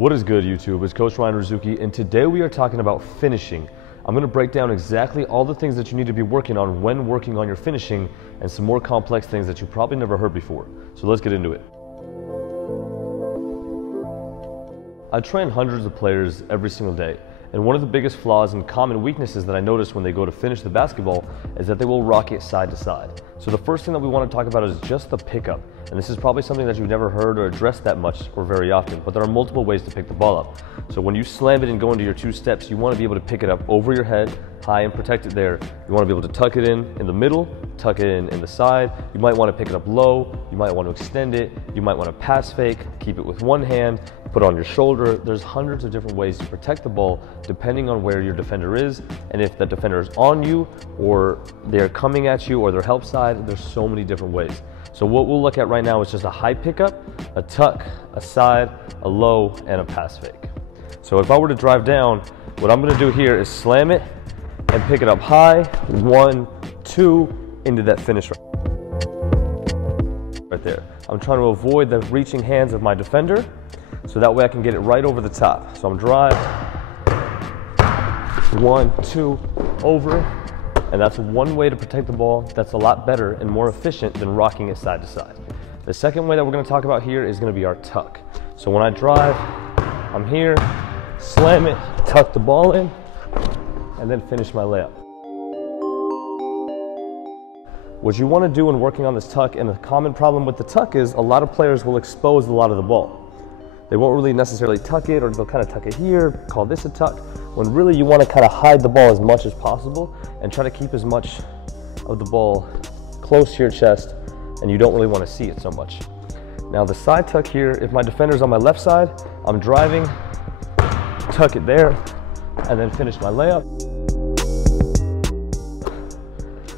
What is good, YouTube? It's Coach Ryan Rizuki, and today we are talking about finishing. I'm going to break down exactly all the things that you need to be working on when working on your finishing and some more complex things that you probably never heard before. So let's get into it. I train hundreds of players every single day, and one of the biggest flaws and common weaknesses that I notice when they go to finish the basketball is that they will rock it side to side. So the first thing that we want to talk about is just the pickup. And this is probably something that you've never heard or addressed that much or very often, but there are multiple ways to pick the ball up. So when you slam it and go into your two steps, you want to be able to pick it up over your head, high, and protect it there. You want to be able to tuck it in the middle, tuck it in the side. You might want to pick it up low. You might want to extend it. You might want to pass fake, keep it with one hand, put it on your shoulder. There's hundreds of different ways to protect the ball depending on where your defender is, and if the defender is on you or they're coming at you or their help side. There's so many different ways. So what we'll look at right now is just a high pickup, a tuck, a side, a low, and a pass fake. So if I were to drive down, what I'm going to do here is slam it and pick it up high, 1, 2, into that finish right there. I'm trying to avoid the reaching hands of my defender, so that way I can get it right over the top. So I'm drive, 1, 2, over. And that's one way to protect the ball that's a lot better and more efficient than rocking it side to side. The second way that we're going to talk about here is going to be our tuck. So when I drive, I'm here, slam it, tuck the ball in, and then finish my layup. What you want to do when working on this tuck, and a common problem with the tuck is a lot of players will expose a lot of the ball. They won't really necessarily tuck it, or they'll kind of tuck it here, call this a tuck, when really you want to kind of hide the ball as much as possible and try to keep as much of the ball close to your chest, and you don't really want to see it so much. Now the side tuck here, if my defender's on my left side, I'm driving, tuck it there, and then finish my layup.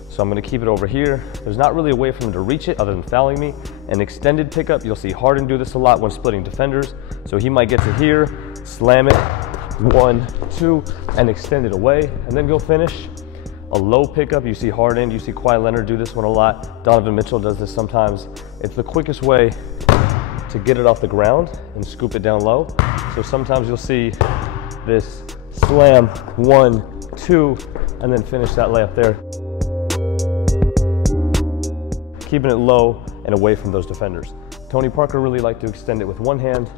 So I'm going to keep it over here. There's not really a way for him to reach it other than fouling me. An extended pickup, you'll see Harden do this a lot when splitting defenders. So he might get to here, slam it, 1, 2, and extend it away, and then go finish. A low pickup, you see Harden, you see Kawhi Leonard do this one a lot. Donovan Mitchell does this sometimes. It's the quickest way to get it off the ground and scoop it down low. So sometimes you'll see this slam, 1, 2, and then finish that layup there. Keeping it low and away from those defenders. Tony Parker really liked to extend it with one hand,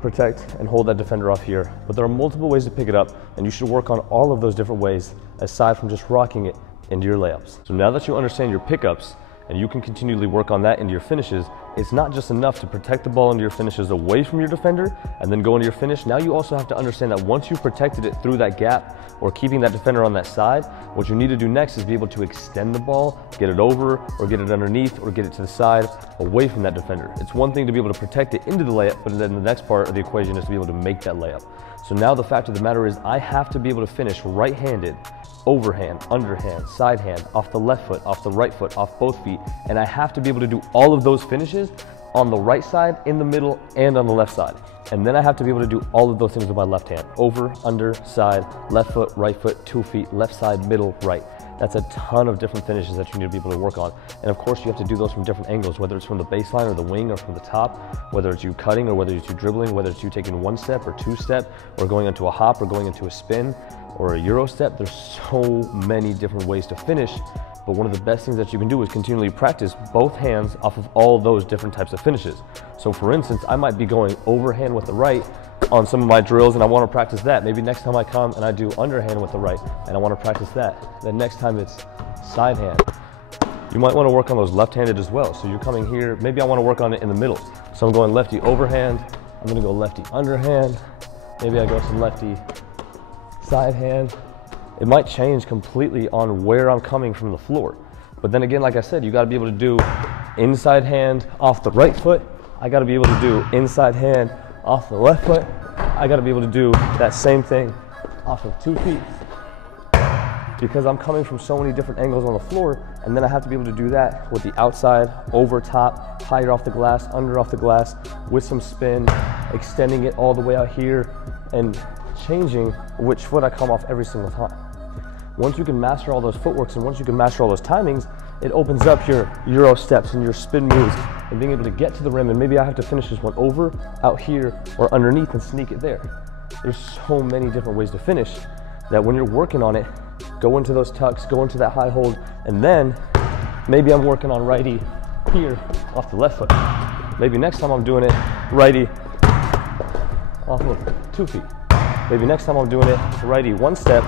protect and hold that defender off here. But there are multiple ways to pick it up, and you should work on all of those different ways aside from just rocking it into your layups. So now that you understand your pickups and you can continually work on that into your finishes, it's not just enough to protect the ball into your finishes away from your defender and then go into your finish. Now you also have to understand that once you've protected it through that gap or keeping that defender on that side, what you need to do next is be able to extend the ball, get it over or get it underneath or get it to the side away from that defender. It's one thing to be able to protect it into the layup, but then the next part of the equation is to be able to make that layup. So now the fact of the matter is I have to be able to finish right-handed, overhand, underhand, side hand, off the left foot, off the right foot, off both feet, and I have to be able to do all of those finishes on the right side, in the middle, and on the left side. And then I have to be able to do all of those things with my left hand. Over, under, side, left foot, right foot, 2 feet, left side, middle, right. That's a ton of different finishes that you need to be able to work on. And of course you have to do those from different angles, whether it's from the baseline or the wing or from the top, whether it's you cutting or whether it's you dribbling, whether it's you taking 1 step or 2 step, or going into a hop or going into a spin or a Euro step. There's so many different ways to finish. But one of the best things that you can do is continually practice both hands off of all those different types of finishes. So for instance, I might be going overhand with the right on some of my drills and I want to practice that. Maybe next time I come and I do underhand with the right and I want to practice that. Then next time it's side hand. You might want to work on those left-handed as well. So you're coming here, maybe I want to work on it in the middle. So I'm going lefty overhand, I'm going to go lefty underhand, maybe I go some lefty side hand. It might change completely on where I'm coming from the floor. But then again, like I said, you got to be able to do inside hand off the right foot. I got to be able to do inside hand off the left foot. I got to be able to do that same thing off of 2 feet, because I'm coming from so many different angles on the floor, and then I have to be able to do that with the outside, over top, higher off the glass, under off the glass, with some spin, extending it all the way out here, and changing which foot I come off every single time. Once you can master all those footworks and once you can master all those timings, it opens up your Euro steps and your spin moves and being able to get to the rim, and maybe I have to finish this one over, out here, or underneath and sneak it there. There's so many different ways to finish that when you're working on it, go into those tucks, go into that high hold, and then maybe I'm working on righty here off the left foot. Maybe next time I'm doing it righty off of 2 feet. Maybe next time I'm doing it righty 1 step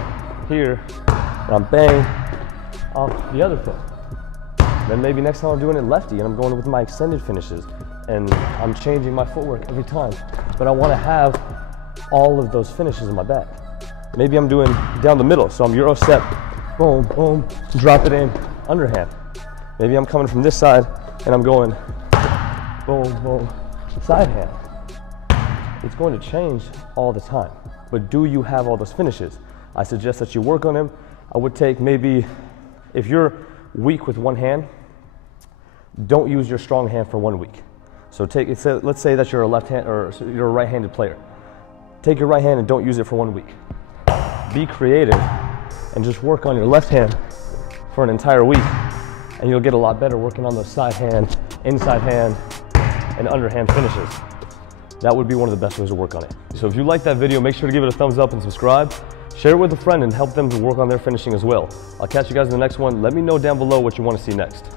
here, and I'm bang off the other foot. Then maybe next time I'm doing it lefty and I'm going with my extended finishes, and I'm changing my footwork every time. But I want to have all of those finishes in my bag. Maybe I'm doing down the middle, so I'm Euro step, boom, boom, drop it in, underhand. Maybe I'm coming from this side and I'm going boom, boom, side hand. It's going to change all the time. But do you have all those finishes? I suggest that you work on them. I would take maybe, if you're weak with one hand, don't use your strong hand for 1 week. So let's say that you're a left hand or you're a right-handed player. Take your right hand and don't use it for 1 week. Be creative and just work on your left hand for an entire week, and you'll get a lot better working on those side hand, inside hand, and underhand finishes. That would be one of the best ways to work on it. So if you like that video, make sure to give it a thumbs up and subscribe. Share it with a friend and help them to work on their finishing as well. I'll catch you guys in the next one. Let me know down below what you want to see next.